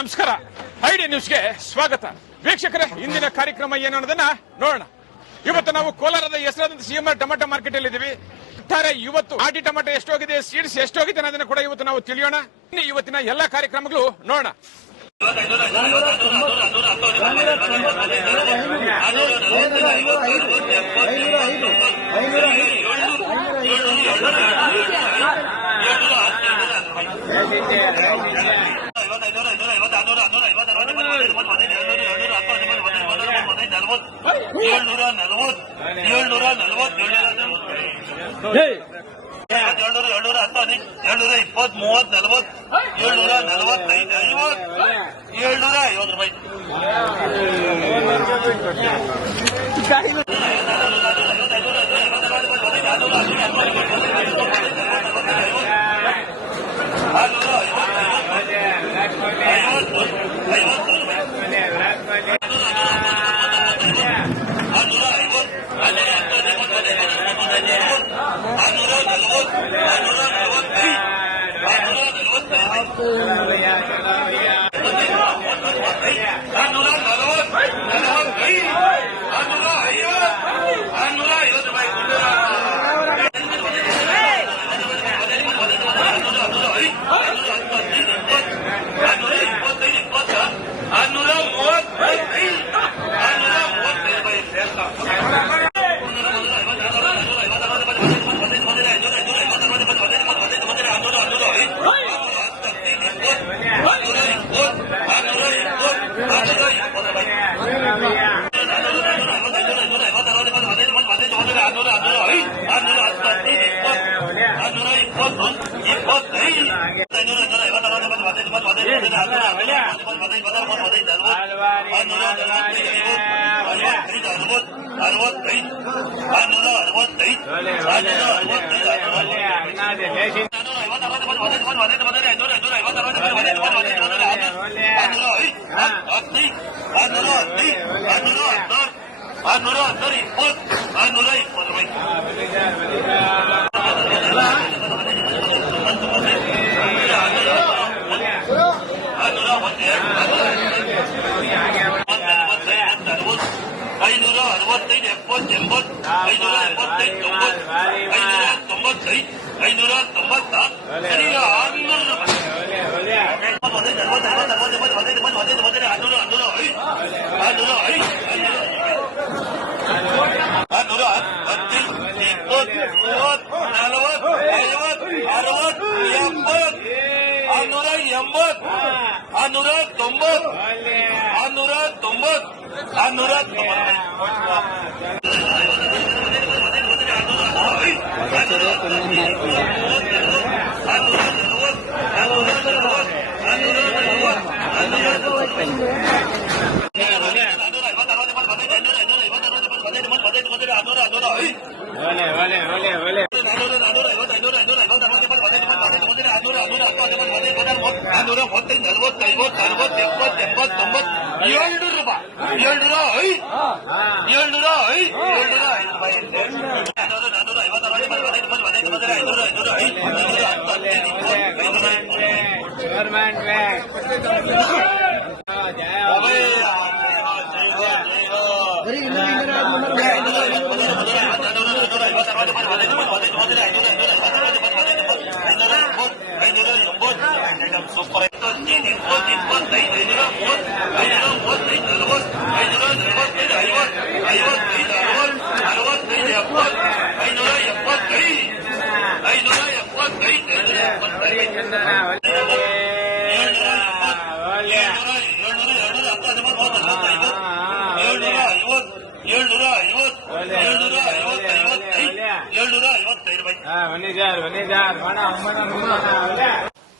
ನಮಸ್ಕಾರ. ಐಡಿ ನ್ಯೂಸ್ಗೆ ಸ್ವಾಗತ. ವೀಕ್ಷಕರೇ, ಇಂದಿನ ಕಾರ್ಯಕ್ರಮ ಏನು ಅನ್ನೋದನ್ನ ನೋಡೋಣ. ಇವತ್ತು ನಾವು ಕೋಲಾರದ ಹೆಸರಾದಂತ ಸಿಎಂಆರ್ ಟೊಮೆಟೊ ಮಾರ್ಕೆಟ್ ಅಲ್ಲಿ ಇದ್ದೀವಿ. ಇವತ್ತು ಆಟಿ ಟೊಮೆಟೊ ಎಷ್ಟೋಗಿದೆ, ಸೀಡ್ಸ್ ಎಷ್ಟೋಗಿದೆ ಅನ್ನೋದನ್ನ ಕೂಡ ಇವತ್ತು ನಾವು ತಿಳಿಯೋಣ. ಇವತ್ತಿನ ಎಲ್ಲಾ ಕಾರ್ಯಕ್ರಮಗಳು ನೋಡೋಣ.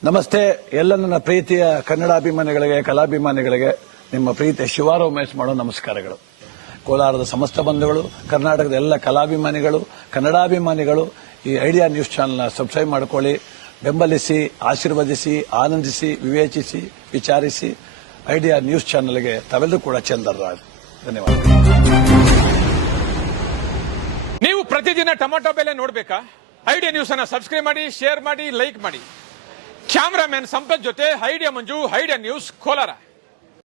ನಮಸ್ತೆ. ಎಲ್ಲ ನನ್ನ ಪ್ರೀತಿಯ ಕನ್ನಡಾಭಿಮಾನಿಗಳಿಗೆ, ಕಲಾಭಿಮಾನಿಗಳಿಗೆ ನಿಮ್ಮ ಪ್ರೀತಿಯ ಶಿವಾರ ಉಮೇಶ್ ಮಾಡೋ ನಮಸ್ಕಾರಗಳು. ಕೋಲಾರದ ಸಮಸ್ತ ಬಂಧುಗಳು, ಕರ್ನಾಟಕದ ಎಲ್ಲ ಕಲಾಭಿಮಾನಿಗಳು, ಕನ್ನಡಾಭಿಮಾನಿಗಳು ಈ ಐಡಿಯಾ ನ್ಯೂಸ್ ಚಾನೆಲ್ನ ಸಬ್ಸ್ಕ್ರೈಬ್ ಮಾಡಿಕೊಳ್ಳಿ, ಬೆಂಬಲಿಸಿ, ಆಶೀರ್ವದಿಸಿ, ಆನಂದಿಸಿ, ವಿವೇಚಿಸಿ, ವಿಚಾರಿಸಿ. ಐಡಿಯಾ ನ್ಯೂಸ್ ಚಾನೆಲ್ಗೆ ತಾವೆಲ್ಲರೂ ಕೂಡ ಚಂದರ್ರಾಜ್. ಧನ್ಯವಾದ. ನೀವು ಪ್ರತಿದಿನ ಟೊಮೆಟೊ ಬೆಲೆ ನೋಡಬೇಕಾ? ಐಡಿಯಾ ನ್ಯೂಸ್ ಅನ್ನು ಸಬ್ಸ್ಕ್ರೈಬ್ ಮಾಡಿ, ಶೇರ್ ಮಾಡಿ, ಲೈಕ್ ಮಾಡಿ. ಕ್ಯಾಮರಾಮನ್ ಸಂಪತ್ ಜೊತೆ ಐಡಿಯಾ ಮಂಜು, ಐಡಿಯಾ ನ್ಯೂಸ್, ಕೋಲಾರ.